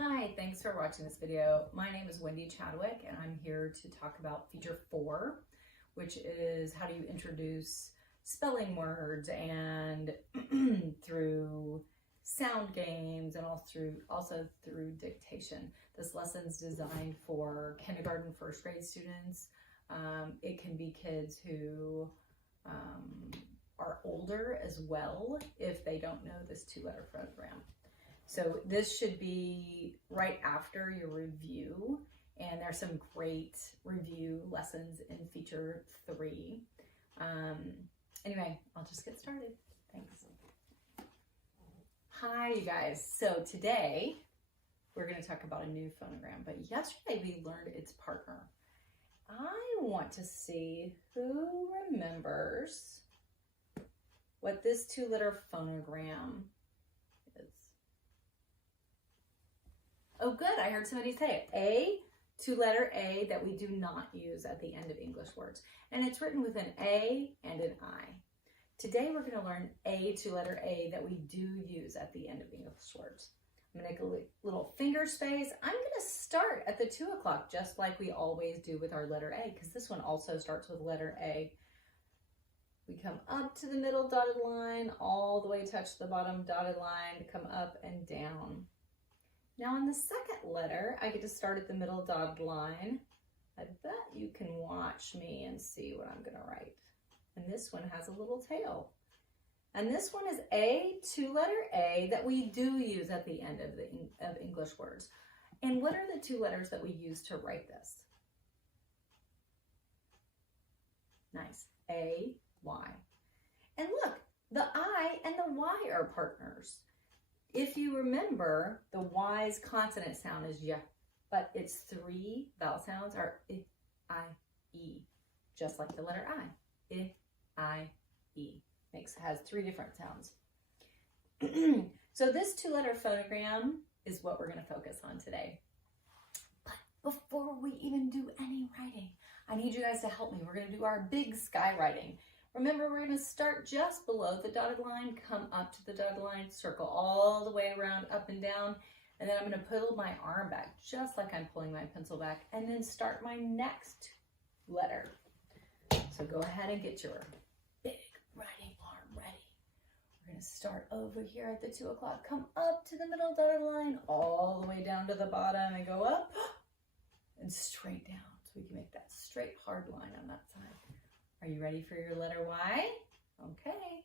Hi, thanks for watching this video. My name is Wendy Chadwick and I'm here to talk about feature 4, which is how do you introduce spelling words and through sound games and also through dictation. This lesson's designed for kindergarten, first grade students. It can be kids who are older as well if they don't know this 2-letter phonogram. So this should be right after your review, and there's some great review lessons in feature 3. Anyway, I'll just get started. Thanks. Hi, you guys. So today we're going to talk about a new phonogram, but yesterday we learned its partner. I want to see who remembers what this 2-letter phonogram is. Oh, good. I heard somebody say it. A, 2-letter A that we do not use at the end of English words. And it's written with an A and an I. Today we're going to learn a 2-letter A that we do use at the end of English words. I'm going to make a little finger space. I'm going to start at the 2 o'clock, just like we always do with our letter A, because this one also starts with letter A. We come up to the middle dotted line, all the way touch the bottom dotted line, come up and down. Now on the second letter, I get to start at the middle dotted line. I bet you can watch me and see what I'm gonna write. And this one has a little tail. And this one is a 2-letter A that we do use at the end of English words. And what are the 2 letters that we use to write this? Nice, A, Y. And look, the I and the Y are partners. If you remember, the Y's consonant sound is Y, but its 3 vowel sounds are I, I, E, just like the letter I, E. Has 3 different sounds. So this 2-letter phonogram is what we're going to focus on today. But before we even do any writing, I need you guys to help me. We're going to do our big sky writing. Remember, we're going to start just below the dotted line, come up to the dotted line, circle all the way around, up and down, and then I'm going to pull my arm back, just like I'm pulling my pencil back, and then start my next letter. So go ahead and get your big writing arm ready. We're going to start over here at the 2 o'clock, come up to the middle dotted line, all the way down to the bottom, and go up and straight down. So we can make that straight, hard line on that side. Are you ready for your letter Y? Okay.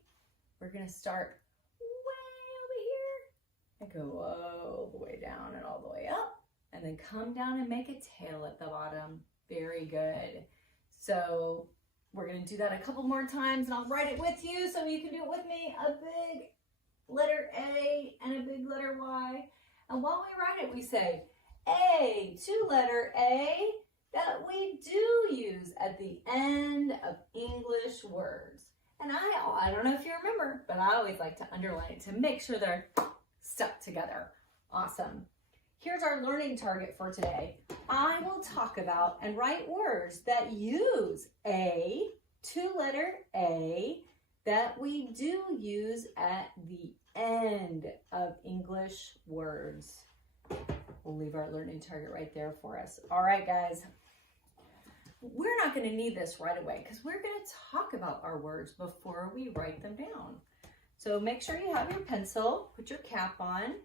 We're going to start way over here and go all the way down and all the way up, and then come down and make a tail at the bottom. Very good. So we're going to do that a couple more times, and I'll write it with you so you can do it with me. A big letter A and a big letter Y. And while we write it, we say A, 2-letter A, that we do use at the end of English words. And I don't know if you remember, but I always like to underline it to make sure they're stuck together. Awesome. Here's our learning target for today. I will talk about and write words that use a 2-letter A that we do use at the end of English words. We'll leave our learning target right there for us. All right, guys. We're not going to need this right away because we're going to talk about our words before we write them down. So make sure you have your pencil, put your cap on.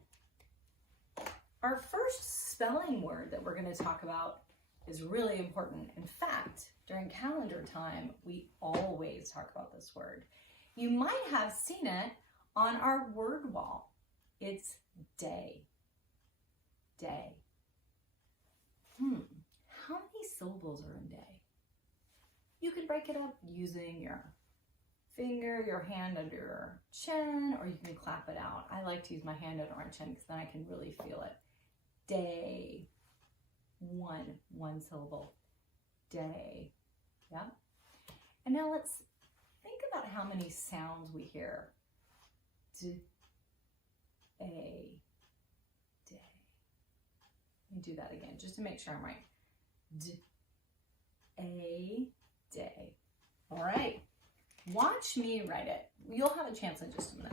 Our first spelling word that we're going to talk about is really important. In fact, during calendar time, we always talk about this word. You might have seen it on our word wall. It's day. Day. How many syllables are in day? You can break it up using your finger, your hand under your chin, or you can clap it out. I like to use my hand under my chin because then I can really feel it. Day. One syllable. Day. Yeah? And now let's think about how many sounds we hear. D, a, day. Let me do that again just to make sure I'm right. D, a, day. All right. Watch me write it. You'll have a chance in just a minute.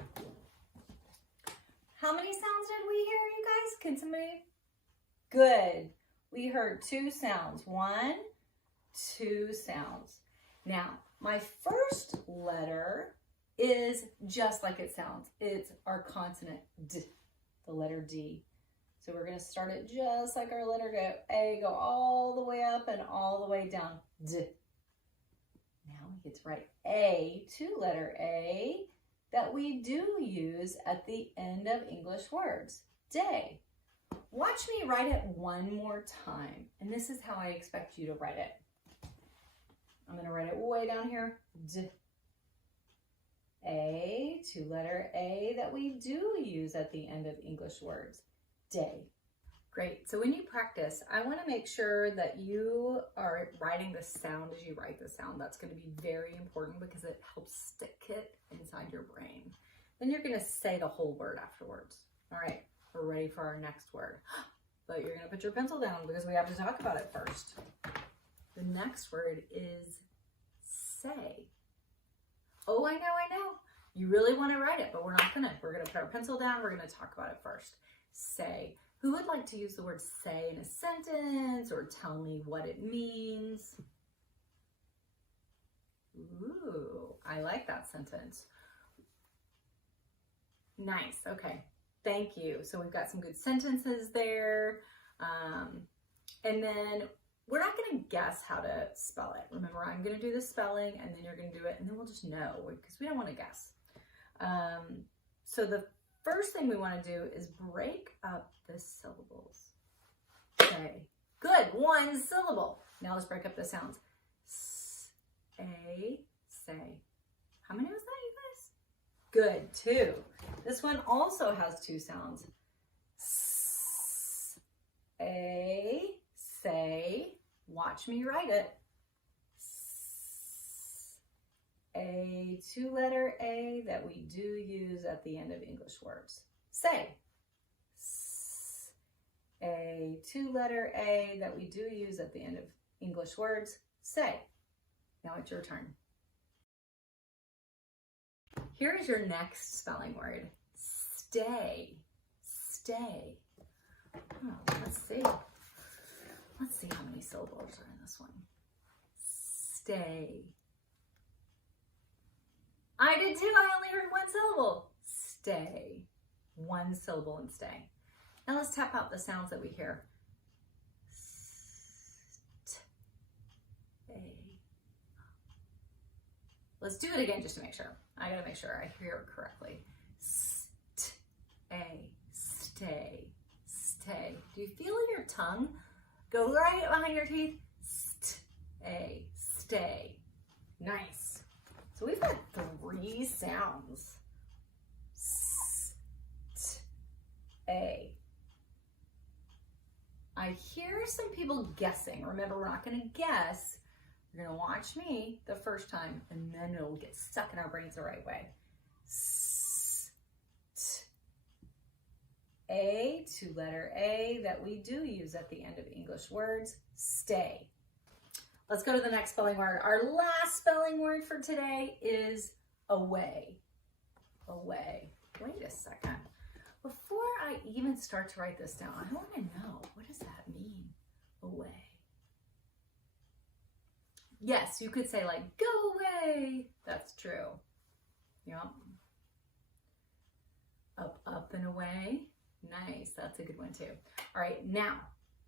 How many sounds did we hear, you guys? Can somebody Good. We heard two sounds. 1, 2 sounds. Now, my first letter is just like it sounds. It's our consonant D, the letter D. So we're going to start it just like our letter A, go all the way up and all the way down. D. Now we get to write A, two-letter A, that we do use at the end of English words. Day. Watch me write it one more time, and this is how I expect you to write it. I'm going to write it way down here. D. A, two-letter A that we do use at the end of English words. Day. Great. So when you practice, I want to make sure that you are writing the sound as you write the sound. That's going to be very important because it helps stick it inside your brain. Then you're going to say the whole word afterwards. All right, we're ready for our next word. But you're going to put your pencil down because we have to talk about it first. The next word is say. Oh, I know. You really want to write it, but we're not going to. We're going to put our pencil down. We're going to talk about it first. Say. Who would like to use the word say in a sentence or tell me what it means? Ooh, I like that sentence. Nice. Okay. Thank you. So we've got some good sentences there. And then we're not going to guess how to spell it. Remember, I'm going to do the spelling and then you're going to do it and then we'll just know because we don't want to guess. So the first thing we want to do is break up the syllables. Say. Good. One syllable. Now let's break up the sounds. S, a, say. How many was that, you guys? Good. 2. This one also has 2 sounds. S, a, say. Watch me write it. S, a, two-letter A that we do use at the end of English words. Say. S, a, two-letter A that we do use at the end of English words. Say. Now it's your turn. Here is your next spelling word. Stay. Stay. Oh, let's see. Let's see how many syllables are in this one. Stay. I did too. I only heard 1 syllable. Stay. 1 syllable and stay. Now let's tap out the sounds that we hear. Stay. Let's do it again just to make sure. I gotta make sure I hear it correctly. Stay. Stay. Stay. Do you feel your tongue go right behind your teeth? Stay. Stay. Nice. So we've got 3 sounds. A. I hear some people guessing. Remember, we're not going to guess. You're going to watch me the first time, and then it'll get stuck in our brains the right way. A, two-letter A that we do use at the end of English words. Stay. Let's go to the next spelling word. Our last spelling word for today is away. Away. Wait a second. Before I even start to write this down, I want to know, what does that mean? Away. Yes, you could say like, go away. That's true. Yep. Up, up and away. Nice. That's a good one too. All right. Now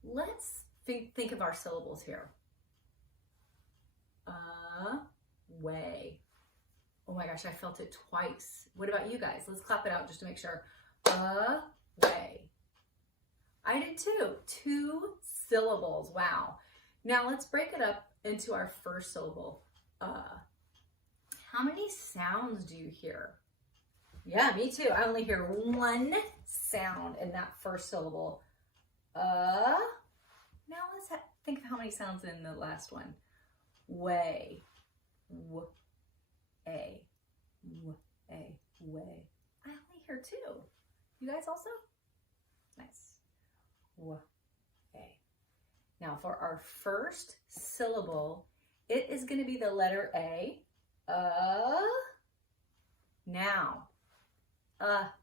let's think of our syllables here. Way. Oh my gosh, I felt it twice. What about you guys? Let's clap it out just to make sure. Way. I did too. 2 syllables. Wow. Now let's break it up into our first syllable. How many sounds do you hear? Yeah, me too. I only hear 1 sound in that first syllable. Now let's think of how many sounds in the last one. Way. W, a. W, a. Way. I only hear 2. You guys also? Nice. W, a. Now for our first syllable, it is going to be the letter A. Now,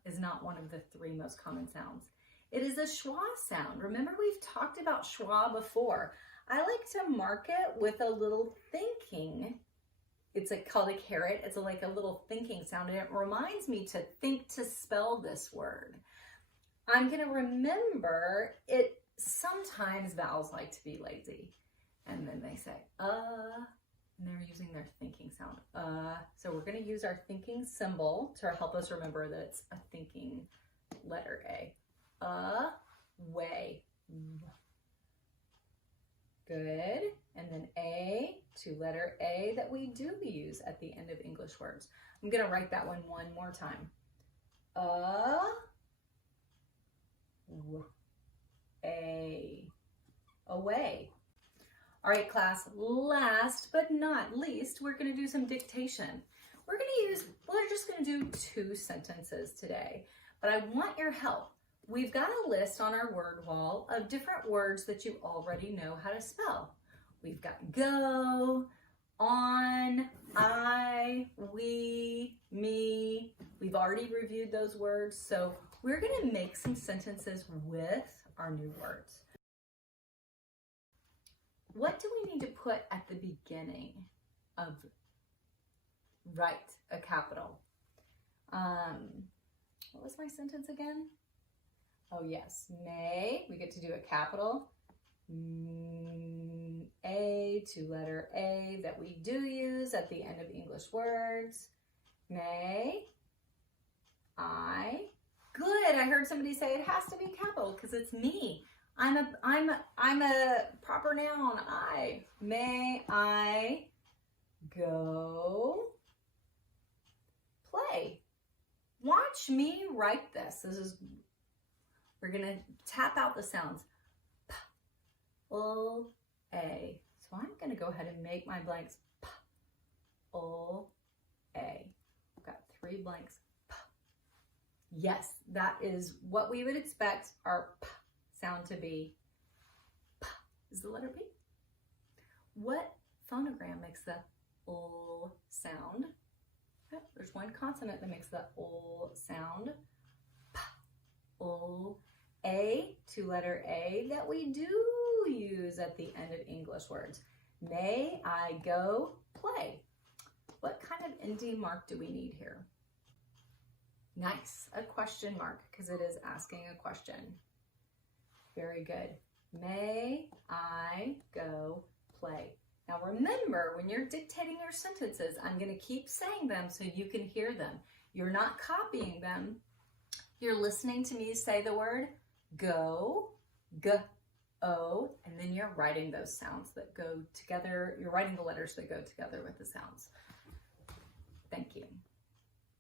is not one of the 3 most common sounds. It is a schwa sound. Remember, we've talked about schwa before. I like to mark it with a little thinking. It's called a caret. It's like a little thinking sound, and it reminds me to think to spell this word. I'm going to remember it. Sometimes vowels like to be lazy, and then they say and they're using their thinking sound. So we're going to use our thinking symbol to help us remember that it's a thinking letter A. Way. Good. And then A, to letter A that we do use at the end of English words. I'm going to write that one more time. Away. All right, class, last but not least, we're going to do some dictation. We're just going to do 2 sentences today, but I want your help. We've got a list on our word wall of different words that you already know how to spell. We've got go, on, I, we, me. We've already reviewed those words, so we're going to make some sentences with our new words. What do we need to put at the beginning of write a capital? What was my sentence again? Oh yes, may, we get to do a capital. A, to letter A that we do use at the end of English words. May, I. Good, I heard somebody say it has to be capital because it's me. I'm a proper noun, I. May I go play? Watch me write this. We're gonna tap out the sounds. P, L, A. So I'm gonna go ahead and make my blanks P, L, A. I've got 3 blanks. P. Yes, that is what we would expect our P sound to be. P is the letter P. What phonogram makes the L sound? Oh, there's one consonant that makes the L sound. P, L, A, to letter A that we do use at the end of English words. May I go play? What kind of ending mark do we need here? Nice, a question mark, because it is asking a question. Very good. May I go play? Now remember, when you're dictating your sentences, I'm going to keep saying them so you can hear them. You're not copying them. You're listening to me say the word go, G-O, and then you're writing those sounds that go together. You're writing the letters that go together with the sounds. Thank you.